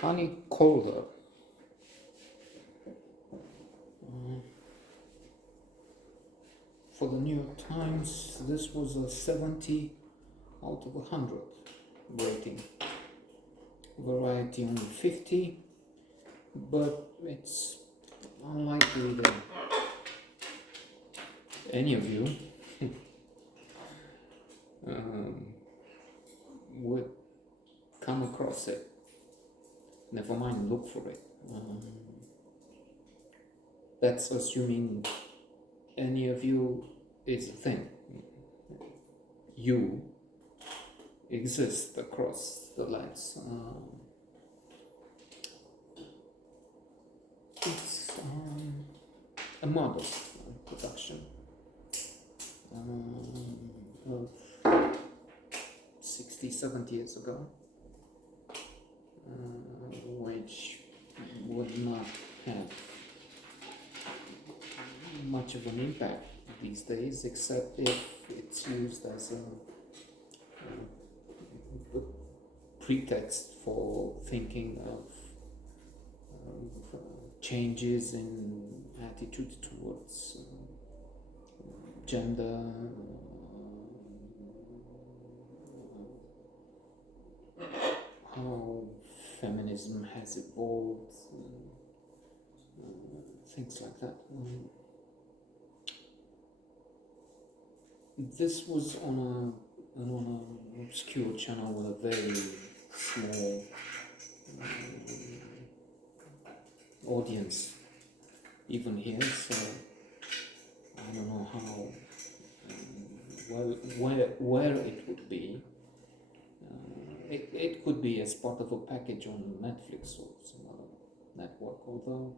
Honey Calder. For the New York Times, this was a 70 out of 100 rating. Variety only 50, but it's unlikely that any of you would come across it. Never mind look for it. That's assuming any of you is a thing. You exist across the lands. It's a modest production of 60, 70 years ago, which would not have much of an impact these days, except if it's used as a pretext for thinking of changes in attitude towards gender, how feminism has evolved, things like that. This was on an obscure channel with a very small audience, even here. So I don't know how where it would be. It could be as part of a package on Netflix or some other network, although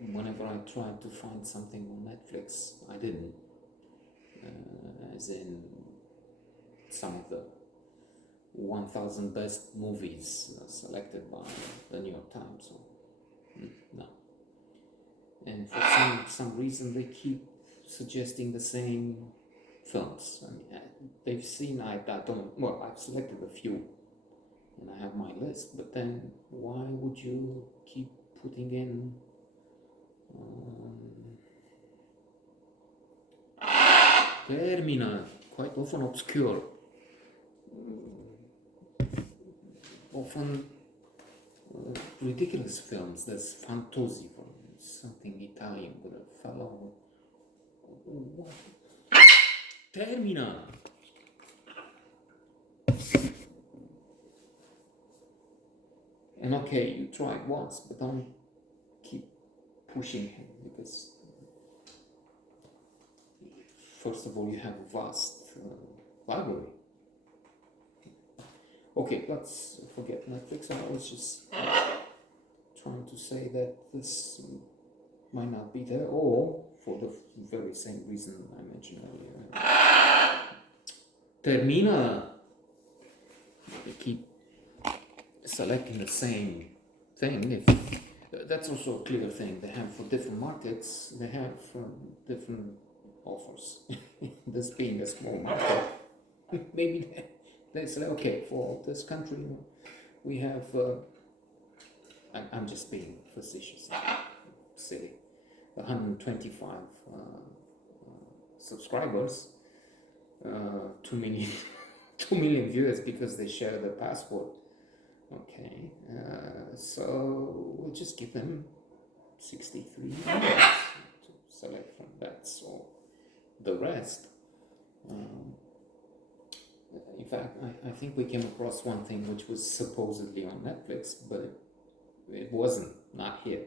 whenever I tried to find something on Netflix, I didn't. As in some of the 1,000 best movies selected by the New York Times. So, no. And for some reason they keep suggesting the same films. I mean, they've seen, I've selected a few and I have my list, but then why would you keep putting in termina, quite often obscure, often ridiculous films? There's Fantozzi, something Italian with a fellow. What? Termina! And okay, you tried once, but don't keep pushing him, because first of all, you have a vast library. Okay, let's forget Netflix. I was just trying to say that this might not be there, or for the very same reason I mentioned earlier. Termina! They keep selecting the same thing. That's also a clear thing. They have for different markets, they have different offers. This being a small market, maybe they say, okay, for this country, we have, I'm just being facetious, silly, 125 subscribers, 2 million, 2 million viewers because they share the password. Okay, so we'll just give them 63 numbers to select from that. So the rest, in fact, I think we came across one thing which was supposedly on Netflix, but it wasn't, not here.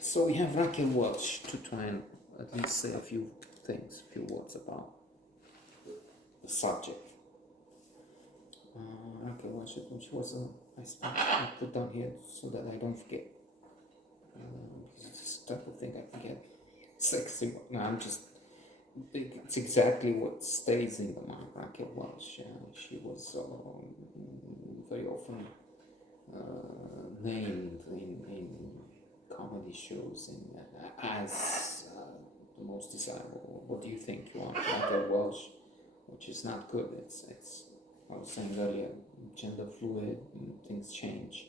So we have Raquel Welch to try and at least say a few things, a few words about the subject. Raquel Welch, which was I put down here so that I don't forget. This type of thing I forget. Sexy. No, it's exactly what stays in the mind. Raquel Welch. She was very often named in comedy shows as the most desirable. What do you think? You want Raquel Welch which is not good. It's I was saying earlier, gender fluid, things change.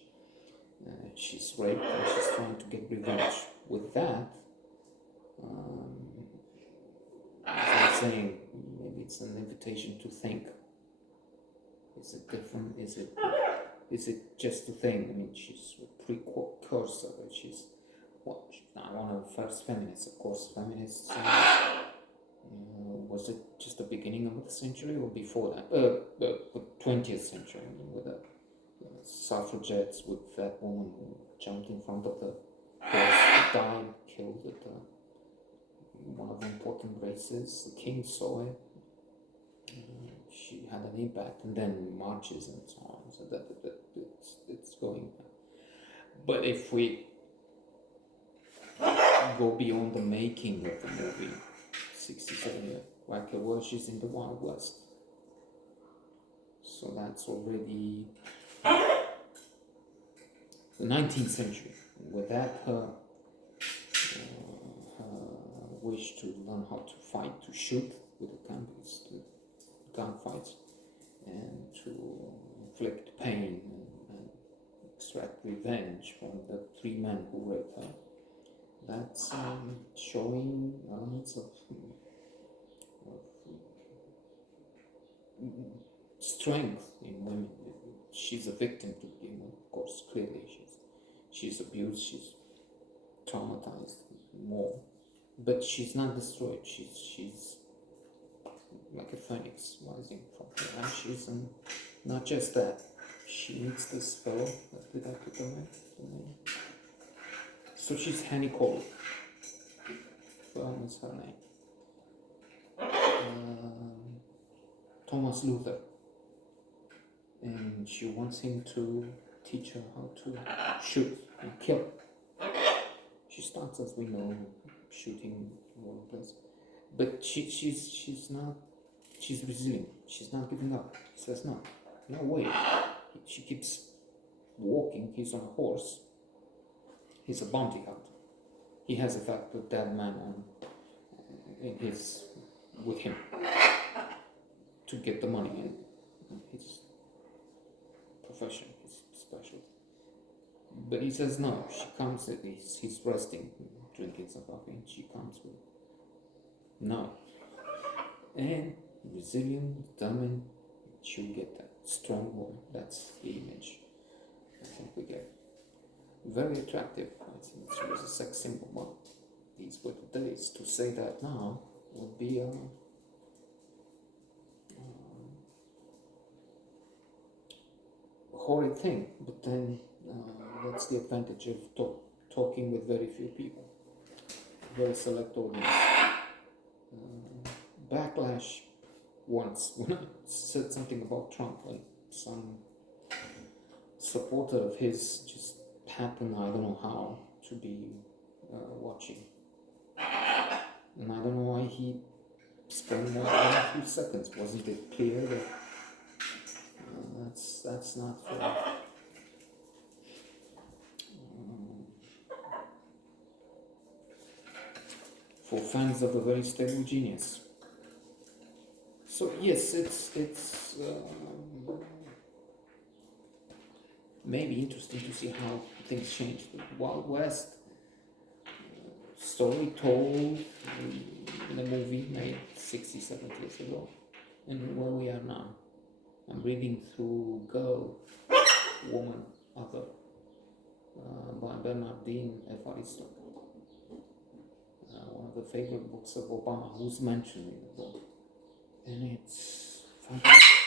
She's raped and she's trying to get revenge. With that, as I'm saying, maybe it's an invitation to think. Is it different? Is it just a thing? I mean, she's a precursor. She's what? Not one of the first feminists, of course. Feminists. Was it just the beginning of the century or before that? The 20th century, I mean, with the suffragettes, with that woman who jumped in front of the horse, died, killed at one of the important races. The king saw it. She had an impact, and then marches and so on. So that it's going. But if we go beyond the making of the movie, 67 years. Raquel Welch is in the Wild West. So that's already the 19th century. With that, her wish to learn how to fight, to shoot with the gun, to gunfights, and to inflict pain and extract revenge from the 3 men who raped her. That's showing elements of strength in women. She's a victim to begin with, of course. Clearly, she's abused. She's traumatized more, but she's not destroyed. She's like a phoenix rising from her ashes, and not just that. She meets this fellow. Did I put the name? So she's Hanny Cole. Is her name. Thomas Luther. And she wants him to teach her how to shoot and kill. She starts, as we know, shooting all over the place. But she's resilient. She's not giving up. She says, no way. She keeps walking. He's on a horse. He's a bounty hunter. He has, in fact, a dead man with him to get the money in his profession, his specialty. But he says no. She comes, he's resting, drinking some coffee, and she comes with no. And resilient, determined, she'll get that. Strong woman, that's the image I think we get. Very attractive. I think she was a sex symbol, but these were the days. To say that now would be a horrid thing. But then that's the advantage of talking with very few people, very select audience. Backlash once when I said something about Trump, like some supporter of his just happened, I don't know how, to be watching, and I don't know why he spent more than a few seconds. Wasn't it clear that that's not fair? For fans of a very stable genius. So yes, it's maybe interesting to see how things change. The Wild West story told in a movie made 60, 70 years ago, and where we are now. I'm reading through Girl, Woman, Other by Bernardine Evaristo. One of the favorite books of Obama, who's mentioned in the book. And it's fantastic.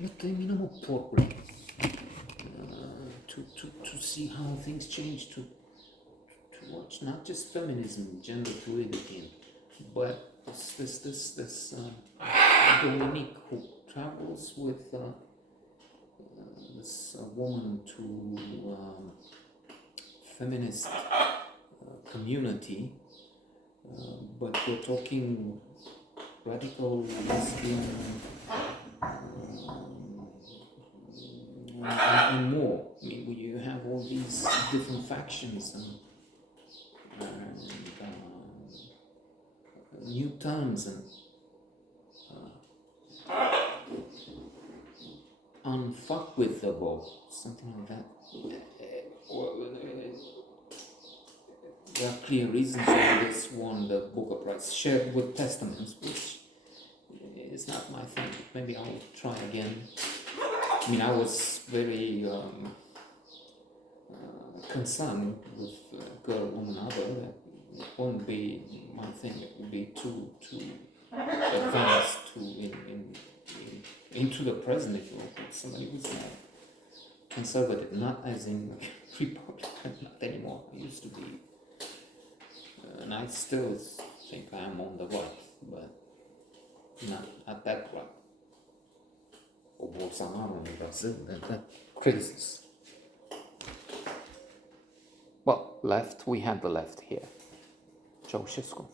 Lo terminiamo proprio to see how things change, to watch not just feminism, gender fluidity, but this Dominique who travels with this woman to feminist community, but we're talking radical lesbian and more. I mean, you have all these different factions and new terms and unfuckwithable, something like that. There are clear reasons why this won the Booker Prize, shared with Testaments, which is not my thing. Maybe I'll try again. I mean, I was very concerned with Girl, Woman, Other. That it won't be my thing. It would be too advanced, into the present, if you will. Somebody who's not conservative, not as in Republican, not anymore. I used to be, and I still think I am on the right, but not at that right. Or Bolsonaro in Brazil, that crazies. Well, left, we have the left here. Ceausescu.